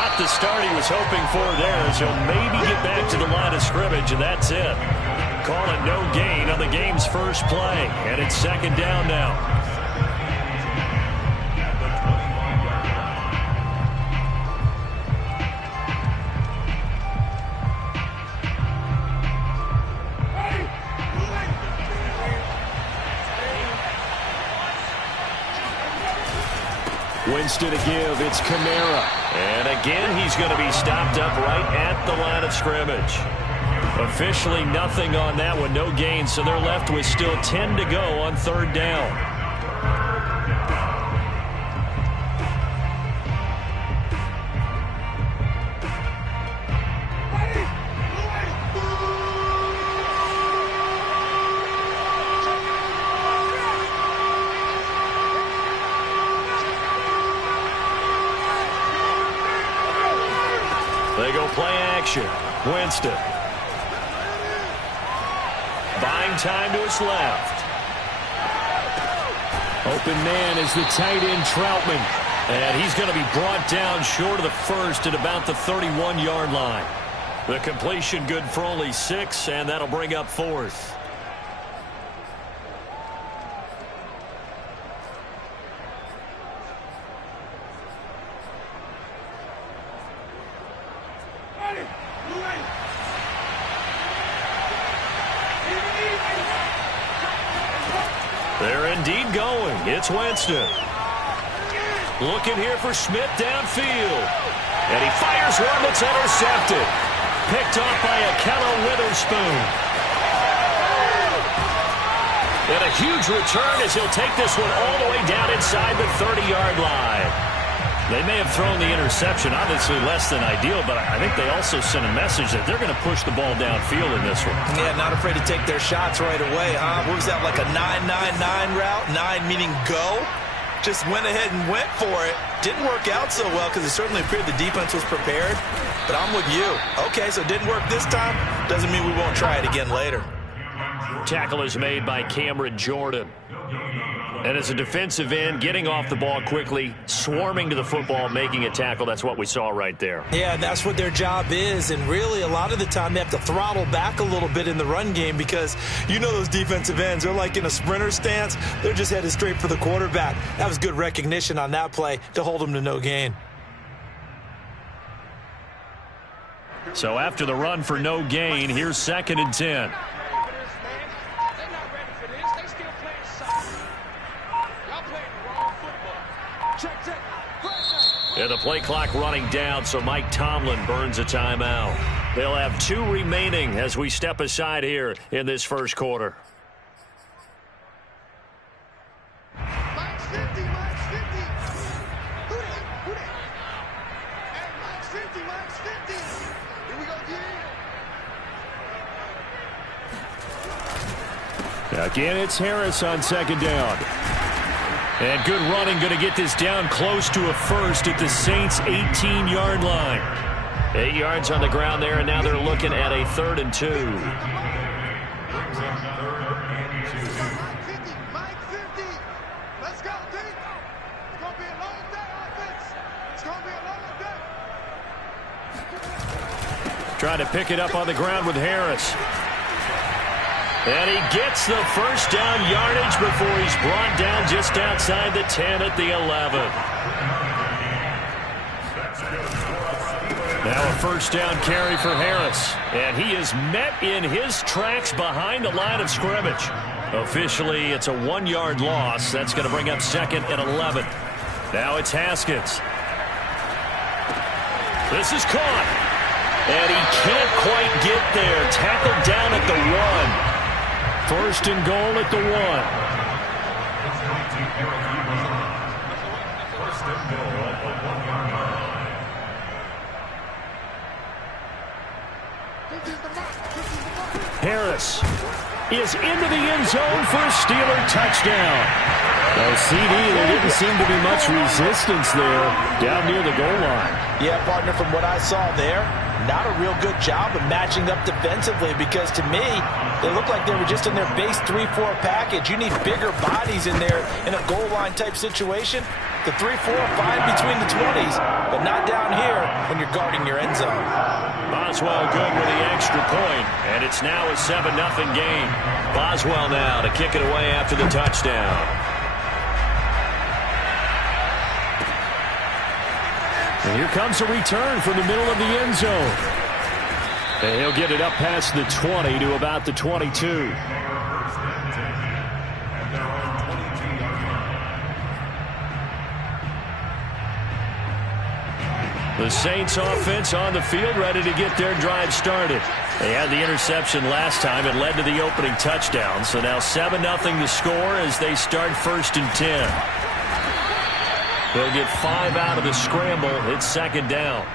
Not the start he was hoping for there, as he'll maybe get back to the line of scrimmage, and that's it. Call it no gain on the game's first play, and it's second down now. Winston to give. It's Kamara. And again, he's going to be stopped up right at the line of scrimmage. Officially nothing on that one. No gain, so they're left with still 10 to go on third down. They go play action. Winston. Buying time to his left. Open man is the tight end, Troutman. And he's going to be brought down short of the first at about the 31-yard line. The completion good for only 6, and that'll bring up fourth. They're indeed going. It's Winston. Looking here for Smith downfield. And he fires one that's intercepted. Picked off by Ahkello Witherspoon. And a huge return as he'll take this one all the way down inside the 30-yard line. They may have thrown the interception, obviously less than ideal, but I think they also sent a message that they're going to push the ball downfield in this one. Yeah, not afraid to take their shots right away, huh? What was that, like a 9-9-9 route? 9 meaning go? Just went ahead and went for it. Didn't work out so well because it certainly appeared the defense was prepared. But I'm with you. Okay, so it didn't work this time. Doesn't mean we won't try it again later. Tackle is made by Cameron Jordan. And as a defensive end, getting off the ball quickly, swarming to the football, making a tackle, that's what we saw right there. Yeah, that's what their job is. And really, a lot of the time, they have to throttle back a little bit in the run game because you know those defensive ends, they're like in a sprinter stance. They're just headed straight for the quarterback. That was good recognition on that play to hold them to no gain. So after the run for no gain, here's 2nd and 10. And the play clock running down, so Mike Tomlin burns a timeout. They'll have 2 remaining as we step aside here in this first quarter. Mike's 50, Mike's 50. Who that? Hey, Mike's 50, Mike's 50. Here we go, again. Again, it's Harris on 2nd down. And good running, going to get this down close to a first at the Saints' 18-yard line. 8 yards on the ground there, and now they're looking at a 3rd and 2. Mike 50, Mike 50. Let's go, D. It's going to be a long day, offense. It's going to be a long day. Trying to pick it up on the ground with Harris. And he gets the first down yardage before he's brought down just outside the 10 at the 11. Now a first down carry for Harris. And he is met in his tracks behind the line of scrimmage. Officially, it's a 1-yard loss. That's going to bring up 2nd and 11. Now it's Haskins. This is caught. And he can't quite get there. Tackled down at the 1. First and goal at the 1. Harris is into the end zone for a Steeler touchdown. Well, CD, there didn't seem to be much resistance there down near the goal line. Yeah, partner, from what I saw there, not a real good job of matching up defensively because to me, they looked like they were just in their base 3-4 package. You need bigger bodies in there in a goal line type situation. The 3-4 fine between the 20s, but not down here when you're guarding your end zone. Boswell good with the extra point, and it's now a 7-0 game. Boswell now to kick it away after the touchdown. And here comes a return from the middle of the end zone. And he'll get it up past the 20 to about the 22. The Saints offense on the field, ready to get their drive started. They had the interception last time. It led to the opening touchdown. So now 7-0 the score as they start 1st and 10. They'll get 5 out of the scramble. It's 2nd down.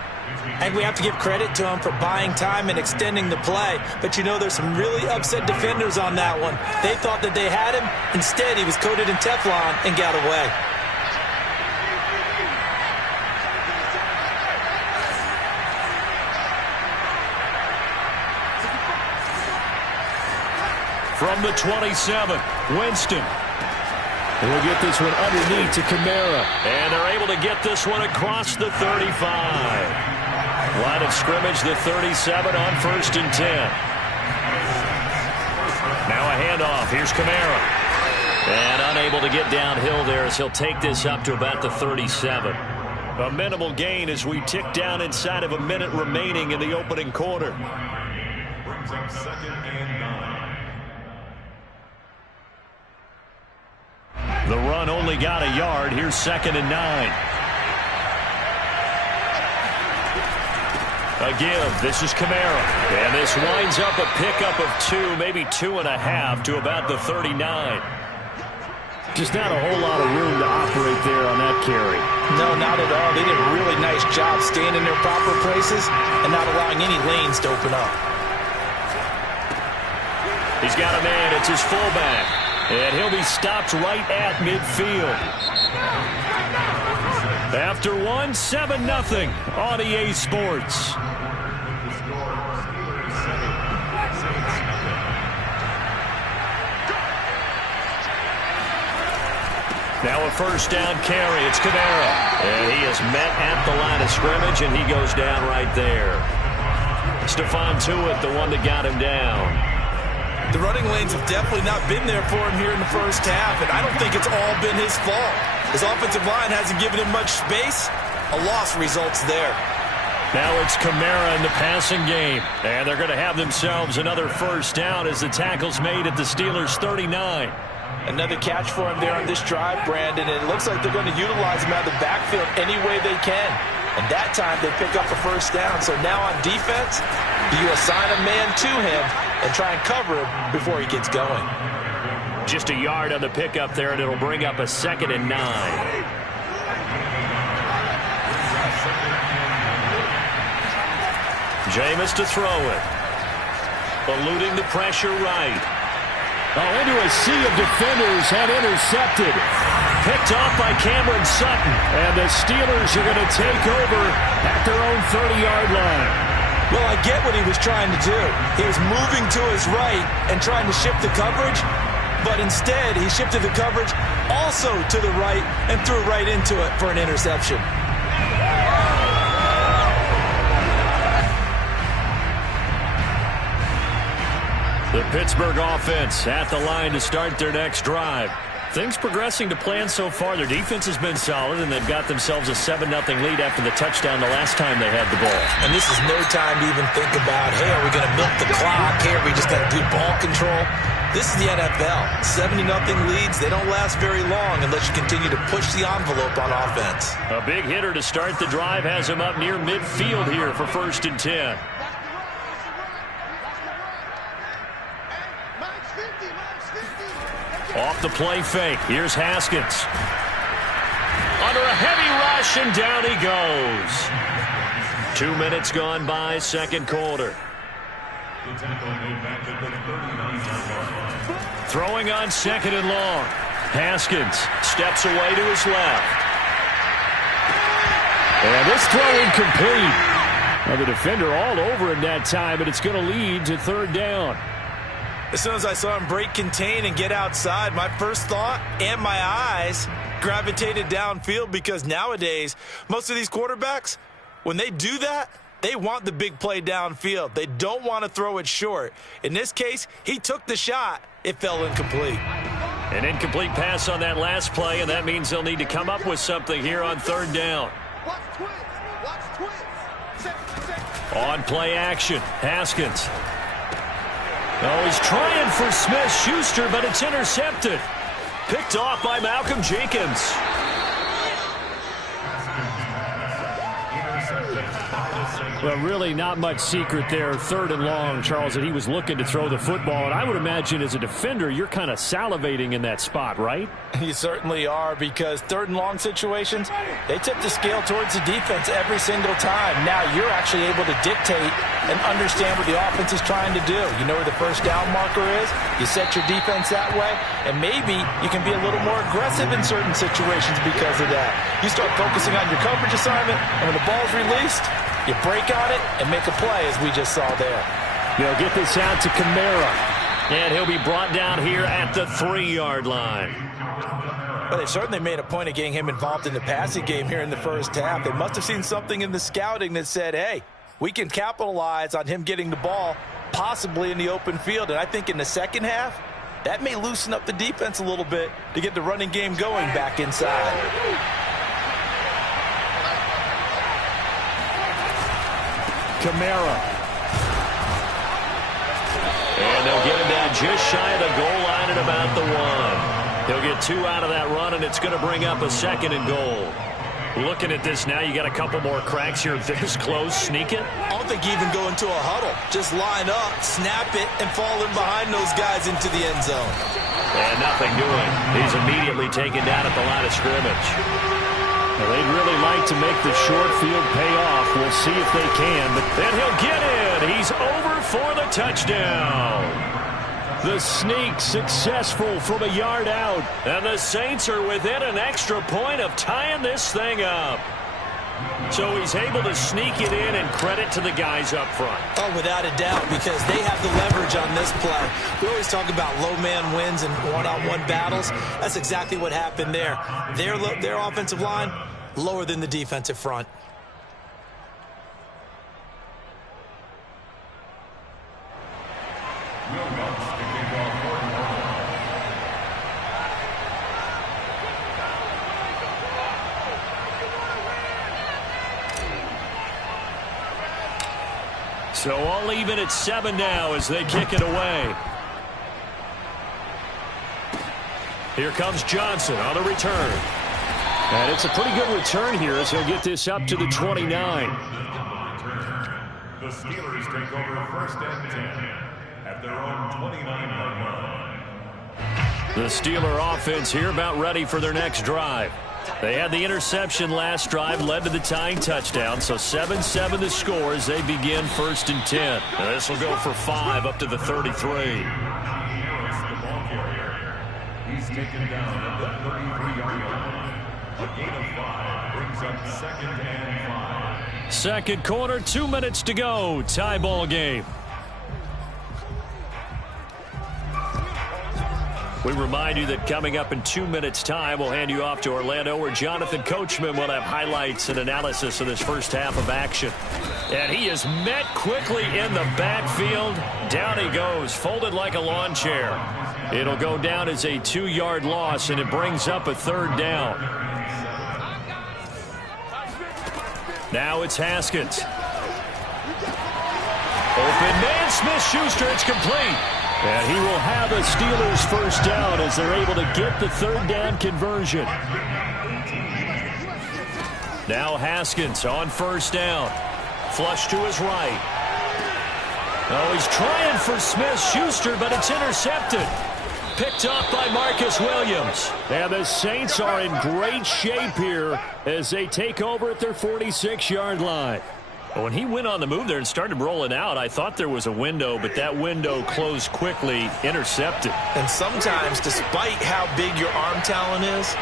I think we have to give credit to him for buying time and extending the play. But, you know, there's some really upset defenders on that one. They thought that they had him. Instead, he was coated in Teflon and got away. From the 27, Winston. We'll get this one underneath to Kamara. And they're able to get this one across the 35. Line of scrimmage, the 37 on 1st and 10. Now a handoff. Here's Kamara. And unable to get downhill there as he'll take this up to about the 37. A minimal gain as we tick down inside of a minute remaining in the opening quarter. Brings up 2nd and 9. The run only got a yard. Here's 2nd and 9. A give. This is Kamara. And this winds up a pickup of 2, maybe 2.5 to about the 39. Just not a whole lot of room to operate there on that carry. No, not at all. They did a really nice job staying in their proper places and not allowing any lanes to open up. He's got a man. It's his fullback. And he'll be stopped right at midfield. After 7-0 on EA Sports. Now a 1st down carry. It's Kamara. And he is met at the line of scrimmage, and he goes down right there. Stephon Tuitt, the one that got him down. The running lanes have definitely not been there for him here in the first half, and I don't think it's all been his fault. His offensive line hasn't given him much space. A loss results there. Now it's Kamara in the passing game, and they're going to have themselves another 1st down as the tackle's made at the Steelers' 39. Another catch for him there on this drive, Brandon, and it looks like they're going to utilize him out of the backfield any way they can. And that time they pick up a 1st down. So now on defense, you assign a man to him and try and cover him before he gets going. Just a yard on the pickup there, and it'll bring up a 2nd and 9. Jameis to throw it. Eluding the pressure right. Into a sea of defenders and intercepted. Picked off by Cameron Sutton. And the Steelers are going to take over at their own 30-yard line. Well, I get what he was trying to do. He was moving to his right and trying to shift the coverage, but instead he shifted the coverage also to the right and threw right into it for an interception. The Pittsburgh offense at the line to start their next drive. Things progressing to plan so far. Their defense has been solid, and they've got themselves a 7-0 lead after the touchdown the last time they had the ball. And this is no time to even think about, hey, are we going to milk the clock? Hey, are we just going to do ball control? This is the NFL. 70-0 leads, they don't last very long unless you continue to push the envelope on offense. A big hitter to start the drive has him up near midfield here for 1st and 10. Off the play fake. Here's Haskins. Under a heavy rush, and down he goes. 2 minutes gone by, 2nd quarter. Throwing on 2nd and long. Haskins steps away to his left. And this throw incomplete. Well, the defender all over him that time, but it's going to lead to third down. As soon as I saw him break contain and get outside, my first thought and my eyes gravitated downfield, because nowadays, most of these quarterbacks, when they do that, they want the big play downfield. They don't want to throw it short. In this case, he took the shot. It fell incomplete. An incomplete pass on that last play, and that means they'll need to come up with something here on third down. Watch twins. Watch twins. Set. On play action, Haskins. Oh, he's trying for Smith-Schuster, but it's intercepted. Picked off by Malcolm Jenkins. Well, really not much secret there. Third and long, Charles, that he was looking to throw the football. And I would imagine as a defender, you're kind of salivating in that spot, right? You certainly are, because third and long situations, they tip the scale towards the defense every single time. Now you're actually able to dictate and understand what the offense is trying to do. You know where the first down marker is. You set your defense that way, and maybe you can be a little more aggressive in certain situations because of that. You start focusing on your coverage assignment, and when the ball's released, you break on it and make a play, as we just saw there. They'll get this out to Kamara, and he'll be brought down here at the 3-yard line. Well, they certainly made a point of getting him involved in the passing game here in the first half. They must have seen something in the scouting that said, hey, we can capitalize on him getting the ball possibly in the open field. And I think in the second half, that may loosen up the defense a little bit to get the running game going back inside. Kamara. And they'll get him down just shy of the goal line at about the 1. He'll get 2 out of that run, and it's going to bring up a 2nd and goal. Looking at this now, you got a couple more cracks here. This close, sneak it. I don't think you even go into a huddle. Just line up, snap it, and fall in behind those guys into the end zone. And nothing doing. He's immediately taken down at the line of scrimmage. Well, they'd really like to make the short field pay off. We'll see if they can. But then he'll get in. He's over for the touchdown. The sneak successful from a yard out. And the Saints are within an extra point of tying this thing up. So he's able to sneak it in, and credit to the guys up front. Oh, without a doubt, because they have the leverage on this play. We always talk about low man wins and one-on-one battles. That's exactly what happened there. Their offensive line, lower than the defensive front. So all even at 7 now as they kick it away. Here comes Johnson on the return. And it's a pretty good return here as he'll get this up to the 29. The Steelers take over 1st and 10 at their own 29-yard line. The Steeler offense here about ready for their next drive. They had the interception last drive, led to the tying touchdown, so 7-7 the score as they begin 1st and 10. Now this will go for 5 up to the 33. Harris, the ball carrier. He's taken down at the 33-yard line. A gain of 5 brings up 2nd and 5. Second quarter, 2 minutes to go. Tie ball game. We remind you that coming up in 2 minutes' time, we'll hand you off to Orlando, where Jonathan Coachman will have highlights and analysis of this first half of action. And he is met quickly in the backfield. Down he goes, folded like a lawn chair. It'll go down as a 2-yard loss, and it brings up a 3rd down. Now it's Haskins. Open man, Smith-Schuster, it's complete. And he will have a Steelers first down as they're able to get the 3rd down conversion. Now Haskins on 1st down. Flush to his right. Oh, he's trying for Smith-Schuster, but it's intercepted. Picked up by Marcus Williams. And the Saints are in great shape here as they take over at their 46-yard line. When he went on the move there and started rolling out, I thought there was a window, but that window closed quickly, intercepted. And sometimes, despite how big your arm talent is,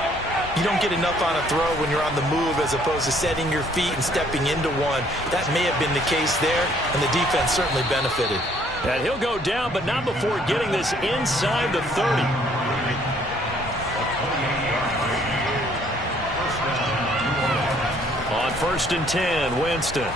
you don't get enough on a throw when you're on the move as opposed to setting your feet and stepping into one. That may have been the case there, and the defense certainly benefited. And he'll go down, but not before getting this inside the 30. On 1st and 10, Winston.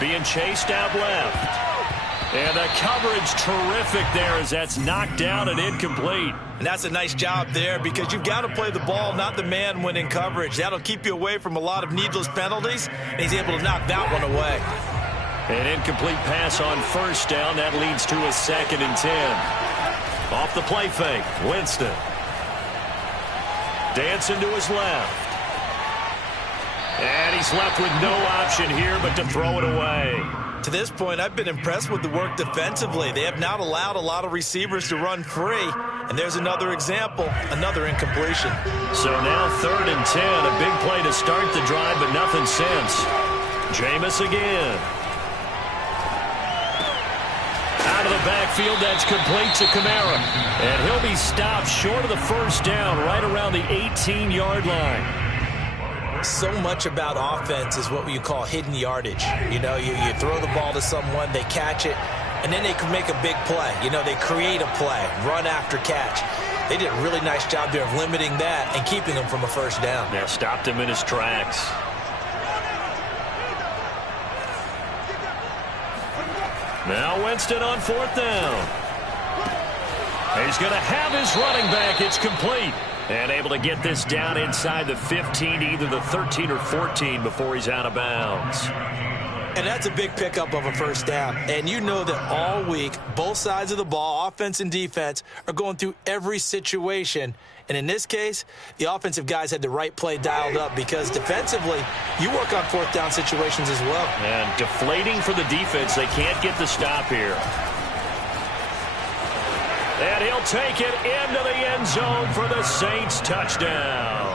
Being chased out left. And the coverage terrific there as that's knocked down and incomplete. And that's a nice job there because you've got to play the ball, not the man when in coverage. That'll keep you away from a lot of needless penalties, and he's able to knock that one away. An incomplete pass on 1st down. That leads to a 2nd and 10. Off the play fake, Winston. Dancing to his left. And he's left with no option here but to throw it away. To this point, I've been impressed with the work defensively. They have not allowed a lot of receivers to run free. And there's another example, another incompletion. So now 3rd and 10, a big play to start the drive, but nothing since. Jameis again. Out of the backfield, that's complete to Kamara. And he'll be stopped short of the 1st down, right around the 18-yard line. So much about offense is what you call hidden yardage. You know, you throw the ball to someone, they catch it, and then they can make a big play. You know, they create a play, run after catch. They did a really nice job there of limiting that and keeping him from a 1st down. Yeah, stopped him in his tracks. Now Winston on 4th down. He's going to have his running back. It's complete. And able to get this down inside the 15, either the 13 or 14 before he's out of bounds. And that's a big pickup of a 1st down. And you know that all week, both sides of the ball, offense and defense, are going through every situation. And in this case, the offensive guys had the right play dialed up because defensively, you work on 4th down situations as well. And deflating for the defense. They can't get the stop here. And he'll take it into the end zone for the Saints touchdown.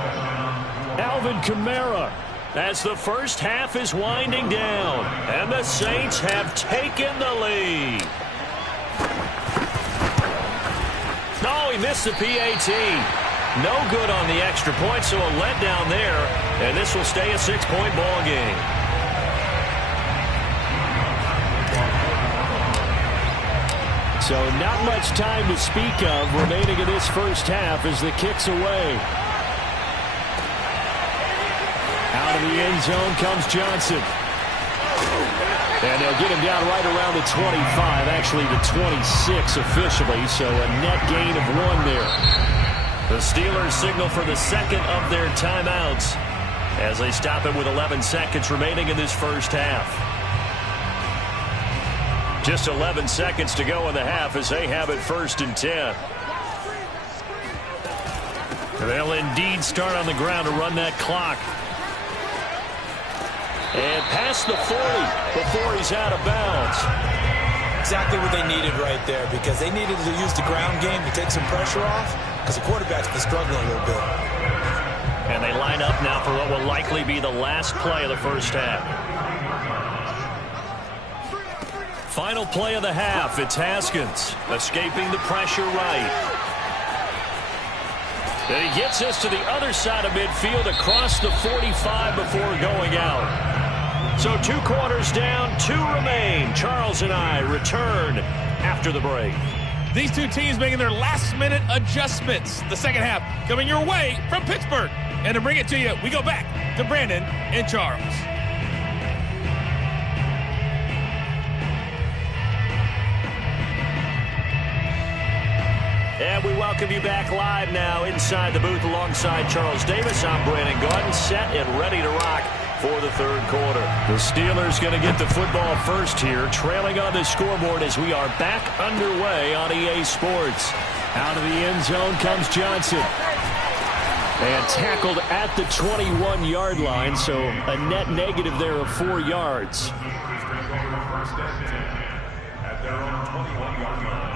Alvin Kamara as the 1st half is winding down. And the Saints have taken the lead. No, he missed the PAT. No good on the extra point, so a letdown there. And this will stay a 6-point ball game. So not much time to speak of remaining in this 1st half as the kick's away. Out of the end zone comes Johnson. And they'll get him down right around the 25, actually the 26 officially, so a net gain of 1 there. The Steelers signal for the 2nd of their timeouts as they stop it with 11 seconds remaining in this 1st half. Just 11 seconds to go in the half as they have it 1st and 10. They'll indeed start on the ground to run that clock. And past the 40 before he's out of bounds. Exactly what they needed right there because they needed to use the ground game to take some pressure off because the quarterback's been struggling a little bit. And they line up now for what will likely be the last play of the 1st half. Final play of the half, it's Haskins escaping the pressure right. And he gets us to the other side of midfield across the 45 before going out. So 2 quarters down, 2 remain. Charles and I return after the break. These two teams making their last-minute adjustments. The 2nd half coming your way from Pittsburgh. And to bring it to you, we go back to Brandon and Charles. And we welcome you back live now inside the booth alongside Charles Davis. I'm Brandon Gaudin, set and ready to rock for the 3rd quarter. The Steelers going to get the football first here, trailing on the scoreboard as we are back underway on EA Sports. Out of the end zone comes Johnson. And tackled at the 21-yard line, so a net negative there of 4 yards. At their own 21-yard line.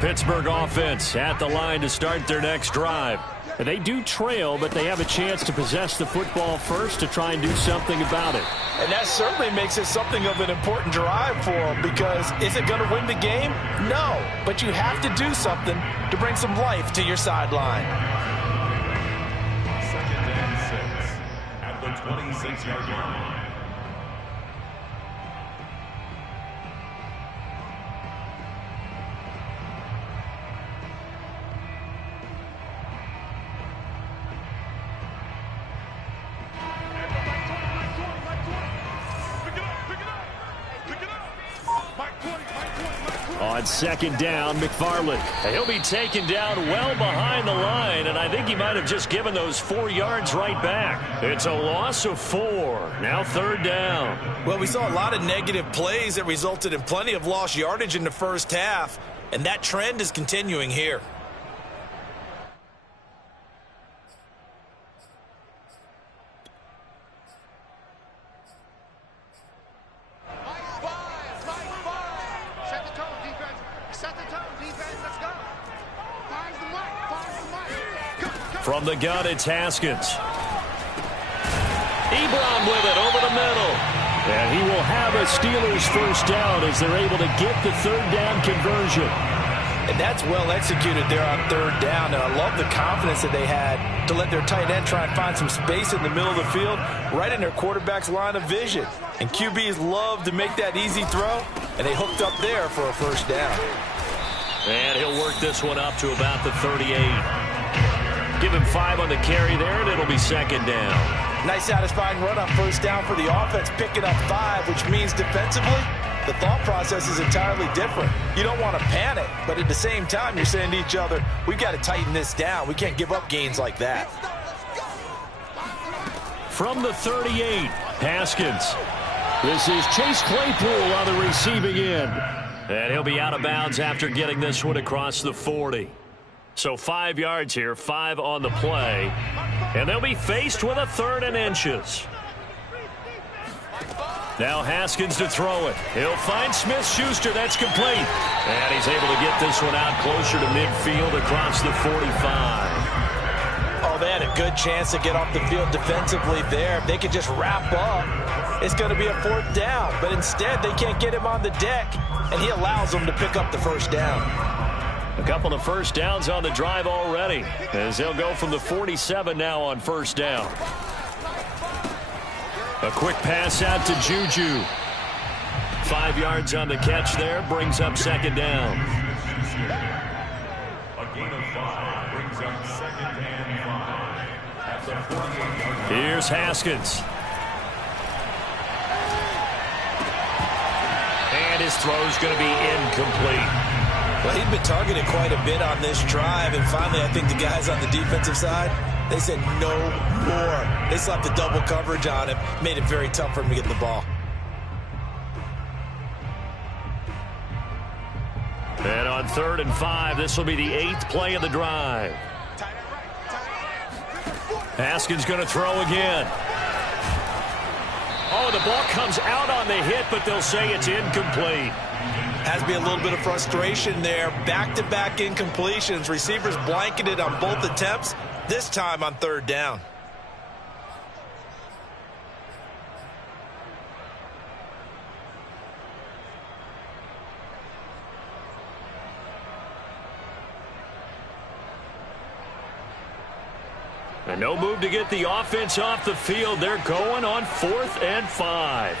Pittsburgh offense at the line to start their next drive. They do trail, but they have a chance to possess the football first to try and do something about it. And that certainly makes it something of an important drive for them, because is it going to win the game? No, but you have to do something to bring some life to your sideline. 2nd and 6 at the 26-yard line. On 2nd down, McFarland. He'll be taken down well behind the line, and I think he might have just given those 4 yards right back. It's a loss of 4. Now 3rd down. Well, we saw a lot of negative plays that resulted in plenty of lost yardage in the first half, and that trend is continuing here. From the gun, it's Haskins. Ebron with it over the middle. And he will have a Steelers first down as they're able to get the 3rd down conversion. And that's well executed there on 3rd down. And I love the confidence that they had to let their tight end try and find some space in the middle of the field, right in their quarterback's line of vision. And QBs love to make that easy throw, and they hooked up there for a first down. And he'll work this one up to about the 38. Give him 5 on the carry there, and it'll be 2nd down. Nice satisfying run on first down for the offense, picking up 5, which means defensively, the thought process is entirely different. You don't want to panic, but at the same time, you're saying to each other, we've got to tighten this down. We can't give up gains like that. From the 38, Haskins. This is Chase Claypool on the receiving end. And he'll be out of bounds after getting this one across the 40. So 5 yards here, 5 on the play. And they'll be faced with a 3rd and inches. Now Haskins to throw it. He'll find Smith-Schuster. That's complete. And he's able to get this one out closer to midfield across the 45. Oh, they had a good chance to get off the field defensively there. If they could just wrap up, it's going to be a 4th down. But instead, they can't get him on the deck, and he allows them to pick up the first down. A couple of first downs on the drive already, as they'll go from the 47 now on first down. A quick pass out to Juju. 5 yards on the catch there, brings up 2nd down. A gain of 5 brings up 2nd and 5 at the 48-yard line. Here's Haskins. And his throw's going to be incomplete. Well, he'd been targeted quite a bit on this drive, and finally I think the guys on the defensive side, they said no more. They slapped the double coverage on him, made it very tough for him to get the ball. And on 3rd and 5, this will be the 8th play of the drive. Haskins going to throw again. Oh, the ball comes out on the hit, but they'll say it's incomplete. Has to be a little bit of frustration there. Back-to-back incompletions. Receivers blanketed on both attempts, this time on 3rd down. And no move to get the offense off the field. They're going on 4th and 5.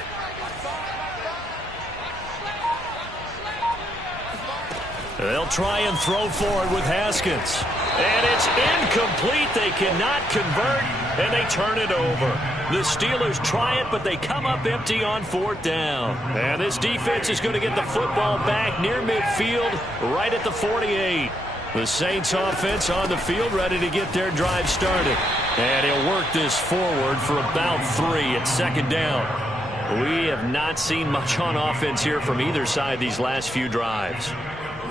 They'll try and throw forward with Haskins. And it's incomplete. They cannot convert, and they turn it over. The Steelers try it, but they come up empty on 4th down. And this defense is going to get the football back near midfield, right at the 48. The Saints offense on the field, ready to get their drive started. And he'll work this forward for about 3 at 2nd down. We have not seen much on offense here from either side these last few drives.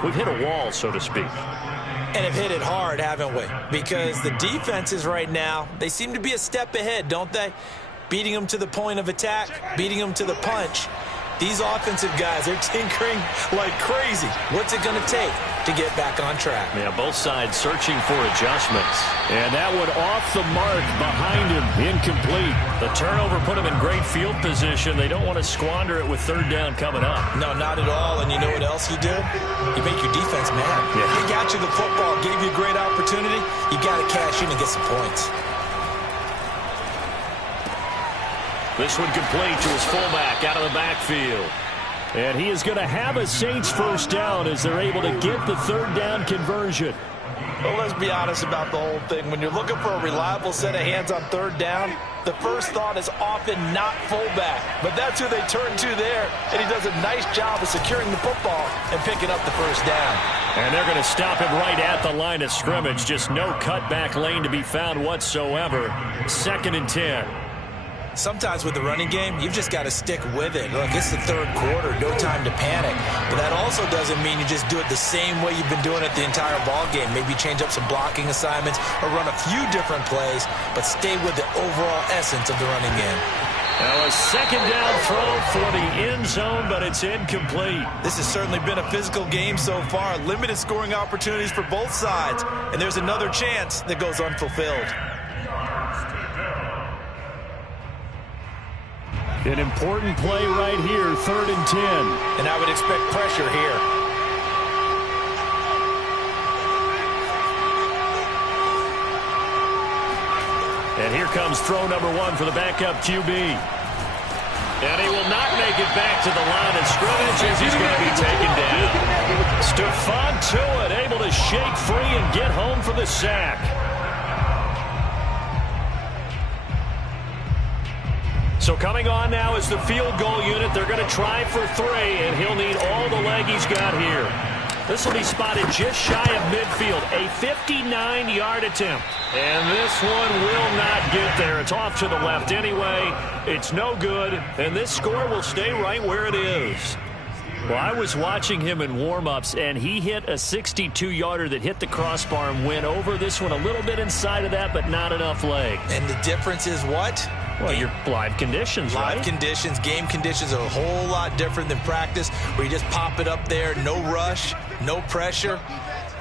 We've hit a wall, so to speak. And have hit it hard, haven't we? Because the defenses right now, they seem to be a step ahead, don't they? Beating them to the point of attack, beating them to the punch. These offensive guys, they're tinkering like crazy. What's it going to take to get back on track? Yeah, both sides searching for adjustments. And that one off the mark behind him, incomplete. The turnover put him in great field position. They don't want to squander it with third down coming up. No, not at all. And you know what else you do? You make your defense mad. Yeah. They got you the football, gave you a great opportunity. You got to cash in and get some points. This one complete to his fullback out of the backfield. And he is going to have a Saints first down as they're able to get the third down conversion. Well, let's be honest about the whole thing. When you're looking for a reliable set of hands on third down, the first thought is often not fullback. But that's who they turn to there, and he does a nice job of securing the football and picking up the first down. And they're going to stop him right at the line of scrimmage. Just no cutback lane to be found whatsoever. 2nd and 10. Sometimes with the running game, you've just got to stick with it. Look, it's the third quarter, no time to panic. But that also doesn't mean you just do it the same way you've been doing it the entire ball game. Maybe change up some blocking assignments or run a few different plays, but stay with the overall essence of the running game. Now a second down throw for the end zone, but it's incomplete. This has certainly been a physical game so far. Limited scoring opportunities for both sides, and there's another chance that goes unfulfilled. An important play right here, 3rd and 10. And I would expect pressure here. And here comes throw number 1 for the backup QB. And he will not make it back to the line of scrimmage as he's going to be taken down. Stephon Tuitt able to shake free and get home for the sack. So coming on now is the field goal unit. They're going to try for 3, and he'll need all the leg he's got here. This will be spotted just shy of midfield. A 59-yard attempt. And this one will not get there. It's off to the left anyway. It's no good, and this score will stay right where it is. Well, I was watching him in warm-ups, and he hit a 62-yarder that hit the crossbar and went over. This one a little bit inside of that, but not enough leg. And the difference is what? Well, your live conditions, right? Live conditions, game conditions are a whole lot different than practice, where you just pop it up there, no rush, no pressure.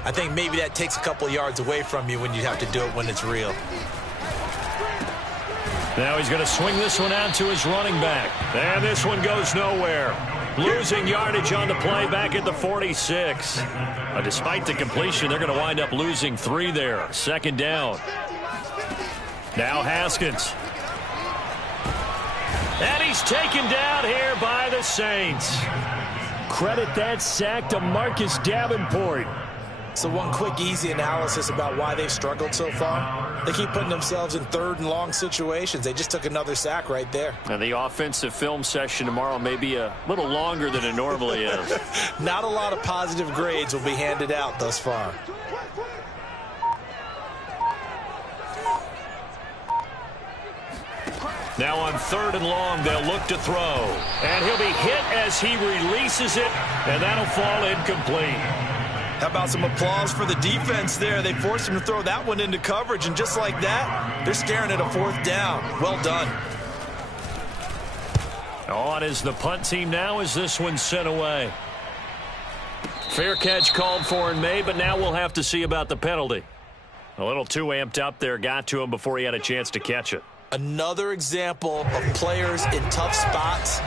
I think maybe that takes a couple of yards away from you when you have to do it when it's real. Now he's going to swing this one out to his running back. And this one goes nowhere. Losing yardage on the play back at the 46. Despite the completion, they're going to wind up losing 3 there. 2nd down. Now Haskins. And he's taken down here by the Saints. Credit that sack to Marcus Davenport. So one quick, easy analysis about why they've struggled so far. They keep putting themselves in 3rd and long situations. They just took another sack right there. And the offensive film session tomorrow may be a little longer than it normally is. Not a lot of positive grades will be handed out thus far. Now on 3rd and long, they'll look to throw. And he'll be hit as he releases it, and that'll fall incomplete. How about some applause for the defense there? They forced him to throw that one into coverage, and just like that, they're staring at a 4th down. Well done. On is the punt team now as this one's sent away. Fair catch called for and made, but now we'll have to see about the penalty. A little too amped up there, got to him before he had a chance to catch it. Another example of players in tough spots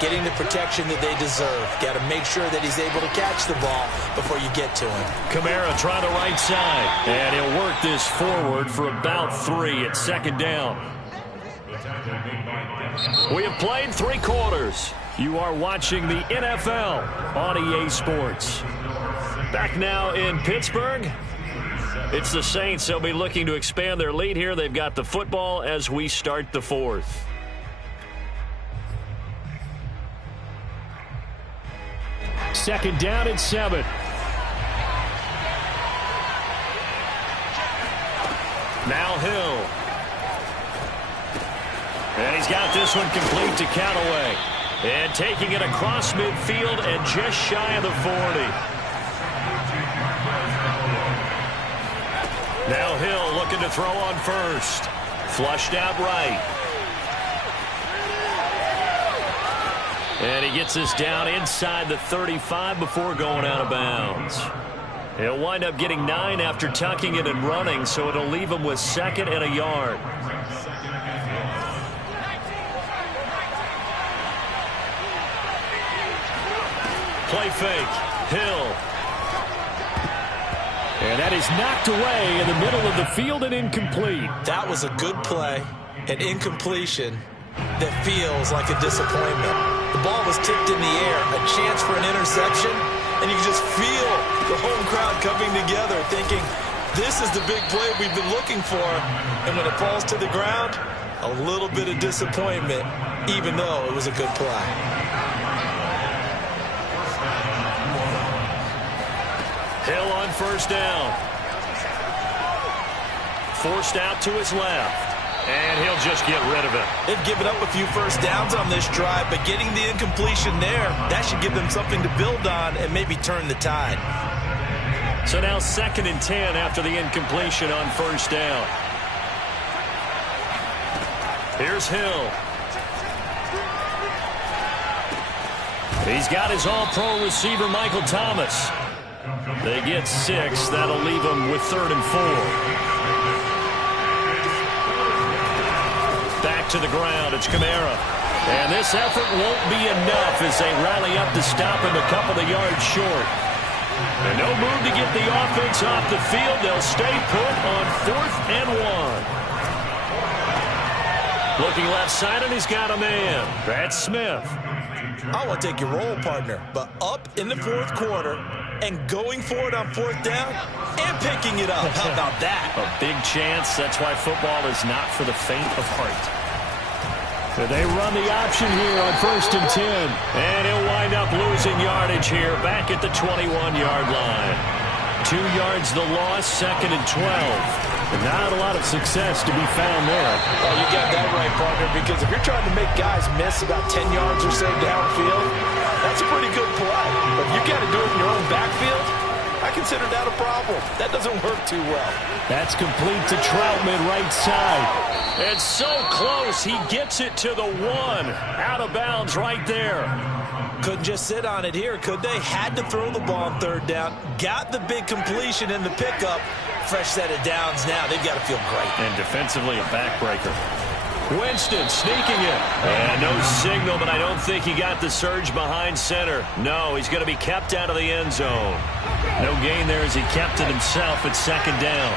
getting the protection that they deserve. Got to make sure that he's able to catch the ball before you get to him. Kamara trying the right side. And he'll work this forward for about 3 at 2nd down. We have played 3 quarters. You are watching the NFL on EA Sports. Back now in Pittsburgh. It's the Saints. They'll be looking to expand their lead here. They've got the football as we start the 4th. Second down and 7. Now Hill. And he's got this one complete to Callaway. And taking it across midfield and just shy of the 40. Now Hill looking to throw on first. Flushed out right. And he gets us down inside the 35 before going out of bounds. He'll wind up getting 9 after tucking it and running, so it'll leave him with 2nd and a yard. Play fake. Hill. And that is knocked away in the middle of the field and incomplete. That was a good play. An incompletion that feels like a disappointment. The ball was tipped in the air, a chance for an interception, and you can just feel the home crowd coming together thinking, this is the big play we've been looking for. And when it falls to the ground, a little bit of disappointment, even though it was a good play. Hill on first down. Forced out to his left. And he'll just get rid of it. They've given up a few first downs on this drive, but getting the incompletion there, that should give them something to build on and maybe turn the tide. So now 2nd and 10 after the incompletion on first down. Here's Hill. He's got his all-pro receiver, Michael Thomas. They get 6. That'll leave them with 3rd and 4. Back to the ground. It's Kamara. And this effort won't be enough as they rally up to stop him a couple of yards short. And no move to get the offense off the field. They'll stay put on 4th and 1. Looking left side, and he's got a man. That's Smith. I want to take your role, partner, but up in the 4th quarter and going for it on 4th down and picking it up. How about that? A big chance. That's why football is not for the faint of heart. So they run the option here on 1st and 10. And he'll wind up losing yardage here back at the 21-yard line. 2 yards the loss, 2nd and 12. And not a lot of success to be found there. Oh, you got that right, partner, because if you're trying to make guys miss about 10 yards or so downfield, that's a pretty good play. But if you got to do it in your own backfield, I consider that a problem. That doesn't work too well. That's complete to Troutman, right side. It's so close. He gets it to the 1. Out of bounds right there. Couldn't just sit on it here, could they? Had to throw the ball on 3rd down. Got the big completion in the pickup. Fresh set of downs now. They've got to feel great. And defensively, a backbreaker. Winston sneaking it. And no signal, but I don't think he got the surge behind center. No, he's going to be kept out of the end zone. No gain there as he kept it himself at 2nd down.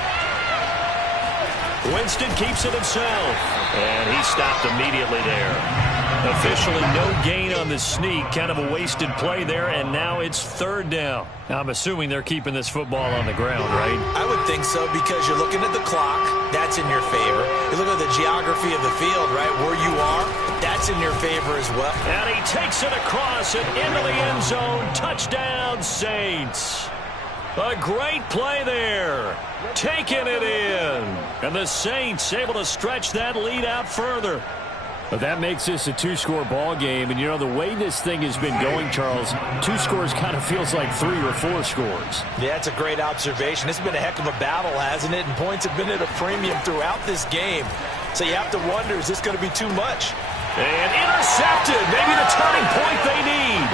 Winston keeps it himself. And he stopped immediately there. Officially no gain on the sneak. Kind of a wasted play there, and now it's 3rd down. Now, I'm assuming they're keeping this football on the ground, right? I would think so, because you're looking at the clock. That's in your favor. You look at the geography of the field, right, where you are. That's in your favor as well. And he takes it across and into the end zone. Touchdown, Saints. A great play there. Taking it in. And the Saints able to stretch that lead out further. But that makes this a 2-score ball game. And, you know, the way this thing has been going, Charles, 2 scores kind of feels like 3 or 4 scores. Yeah, that's a great observation. It's been a heck of a battle, hasn't it? And points have been at a premium throughout this game. So you have to wonder, is this going to be too much? And intercepted. Maybe the turning point they need.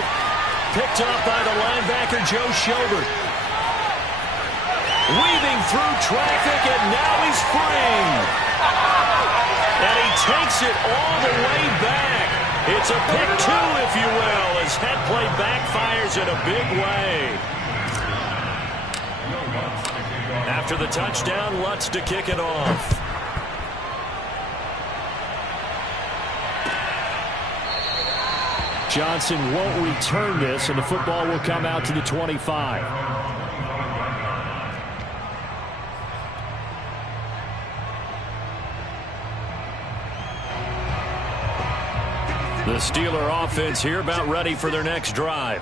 Picked up by the linebacker, Joe Schobert. Weaving through traffic, and now he's free. And he takes it all the way back. It's a pick 2, if you will, as head play backfires in a big way. After the touchdown, Lutz to kick it off. Johnson won't return this, and the football will come out to the 25. The Steeler offense here about ready for their next drive.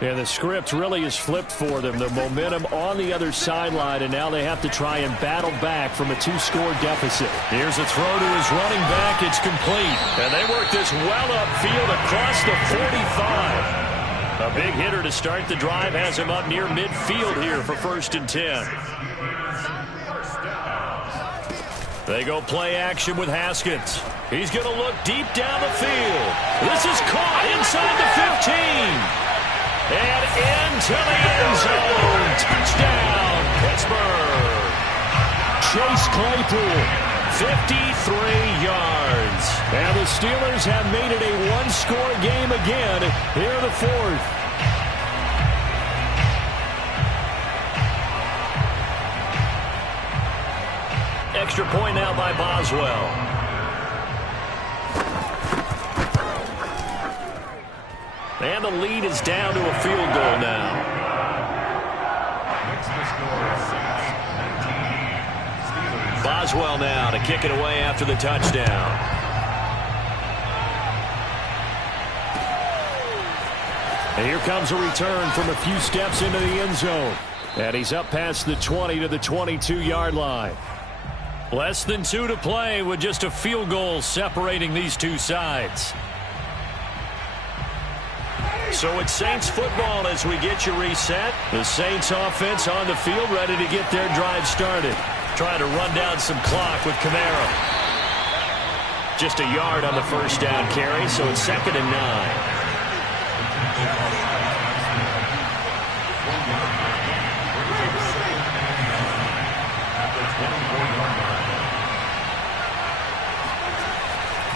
And the script really is flipped for them. The momentum on the other sideline, and now they have to try and battle back from a 2-score deficit. Here's a throw to his running back. It's complete. And they work this well upfield across the 45. A big hitter to start the drive has him up near midfield here for 1st and 10. They go play action with Haskins. He's going to look deep down the field. This is caught inside the 15. And into the end zone. Touchdown, Pittsburgh. Chase Claypool, 53 yards. And the Steelers have made it a one-score game again here in the fourth. Extra point now by Boswell. And the lead is down to a field goal now. Boswell now to kick it away after the touchdown. And here comes a return from a few steps into the end zone. And he's up past the 20 to the 22-yard line. Less than 2 to play with just a field goal separating these two sides. So it's Saints football as we get you reset. The Saints offense on the field ready to get their drive started. Trying to run down some clock with Kamara. Just a yard on the first down carry, so it's 2nd and 9.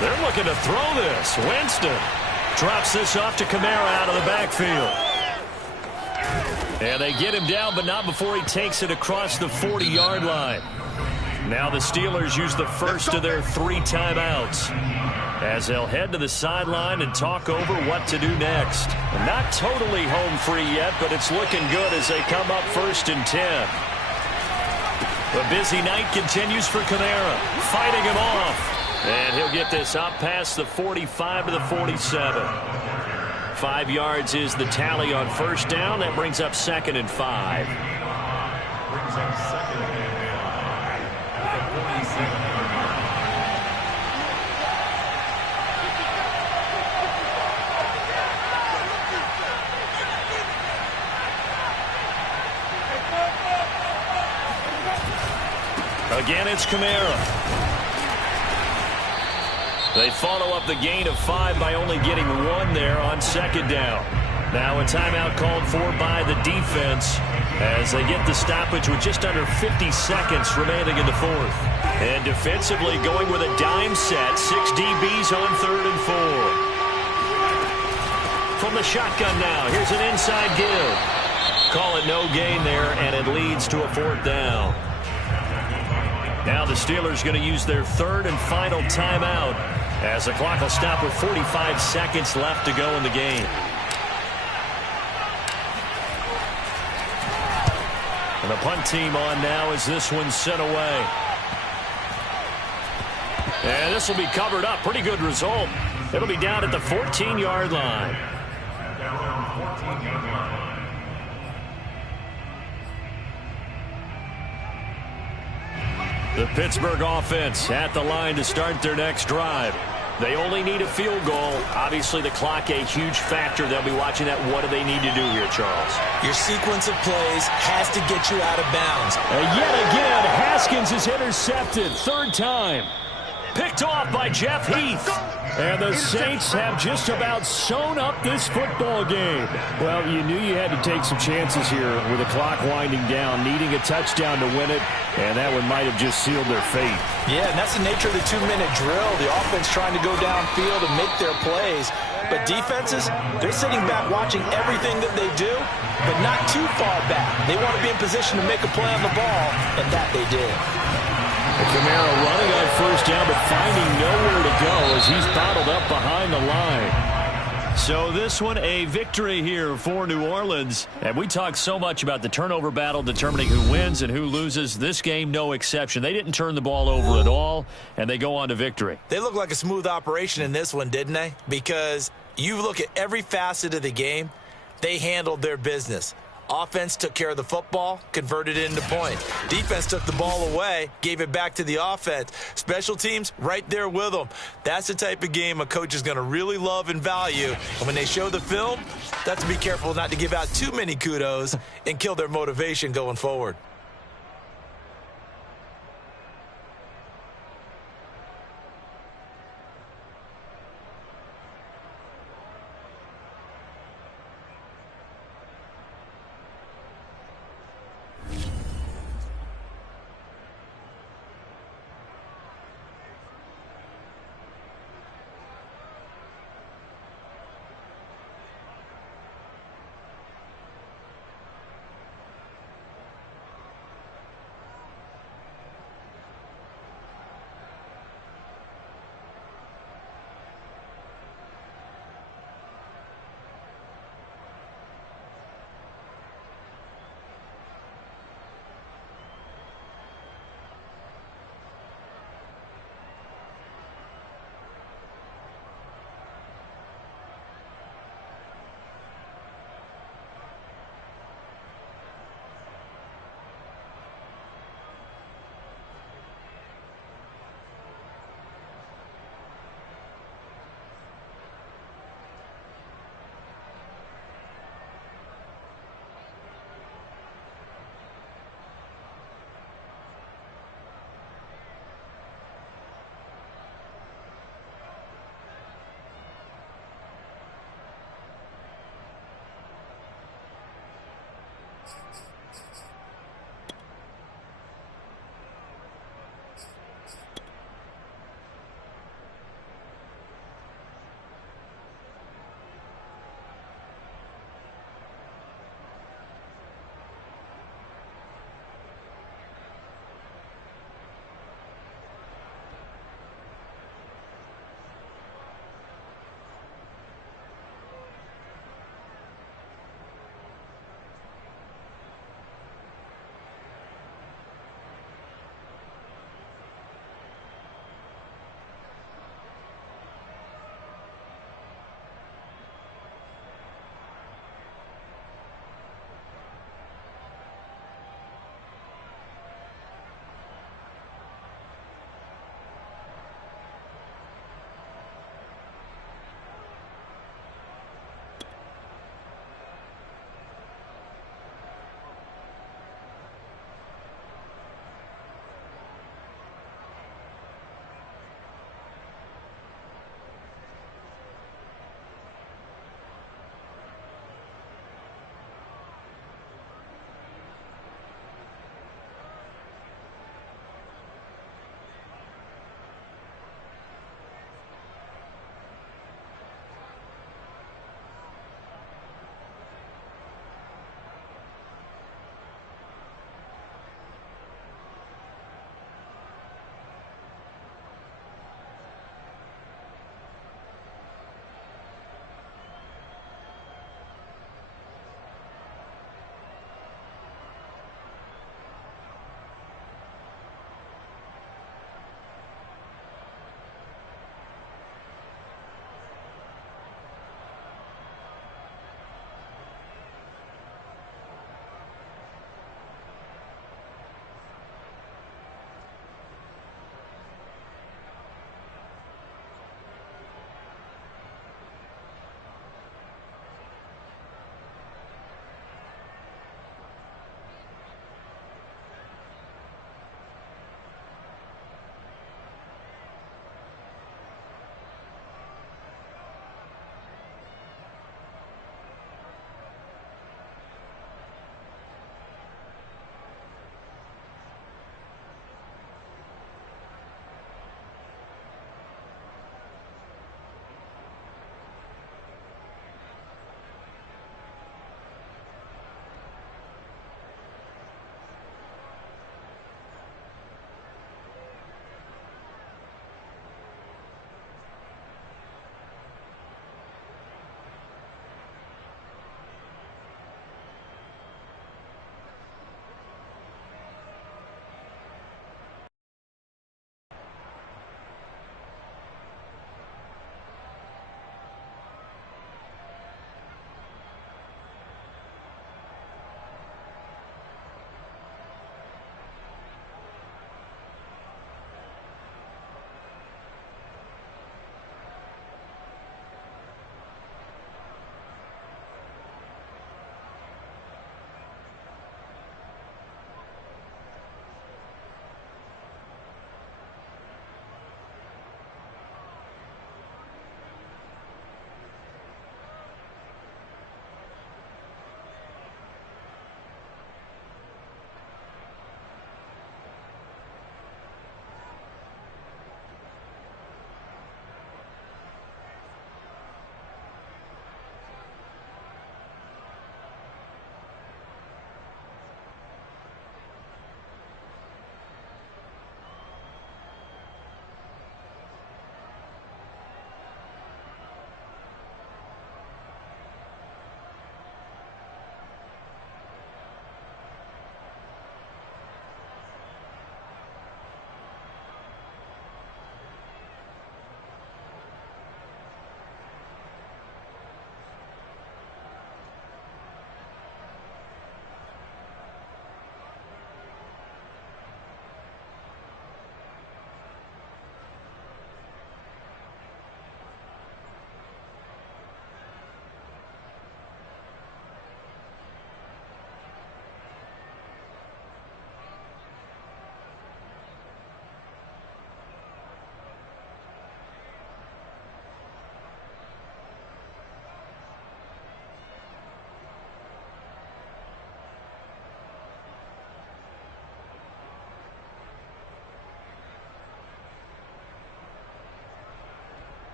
They're looking to throw this. Winston drops this off to Kamara out of the backfield. And they get him down, but not before he takes it across the 40-yard line. Now the Steelers use the first of their 3 timeouts as they'll head to the sideline and talk over what to do next. Not totally home free yet, but it's looking good as they come up 1st and 10. The busy night continues for Kamara, fighting him off. And he'll get this up past the 45 to the 47. 5 yards is the tally on first down. That brings up 2nd and 5. Brings up 2nd and 5. Again, it's Kamara. They follow up the gain of 5 by only getting 1 there on 2nd down. Now a timeout called for by the defense as they get the stoppage with just under 50 seconds remaining in the fourth. And defensively going with a dime set, 6 DBs on 3rd and 4. From the shotgun now, here's an inside give. Call it no gain there, and it leads to a 4th down. Now the Steelers going to use their 3rd and final timeout as the clock will stop with 45 seconds left to go in the game. And the punt team on now as this one's sent away. And this will be covered up. Pretty good result. It'll be down at the 14-yard line. The Pittsburgh offense at the line to start their next drive. They only need a field goal. Obviously, the clock a huge factor. They'll be watching that. What do they need to do here, Charles? Your sequence of plays has to get you out of bounds. And yet again, Haskins is intercepted. 3rd time. Picked off by Jeff Heath. And the Saints have just about sewn up this football game. Well, you knew you had to take some chances here with the clock winding down, needing a touchdown to win it, and that one might have just sealed their fate. Yeah, and that's the nature of the 2-minute drill. The offense trying to go downfield and make their plays. But defenses, they're sitting back watching everything that they do, but not too far back. They want to be in position to make a play on the ball, and that they did. Kamara running on 1st down, but finding nowhere to go as he's bottled up behind the line. So this one a victory here for New Orleans. And we talk so much about the turnover battle determining who wins and who loses. This game, no exception. They didn't turn the ball over at all, and they go on to victory. They look like a smooth operation in this one, didn't they? Because you look at every facet of the game, they handled their business. Offense took care of the football, converted it into points. Defense took the ball away, gave it back to the offense. Special teams, right there with them. That's the type of game a coach is going to really love and value. And when they show the film, that's to be careful not to give out too many kudos and kill their motivation going forward.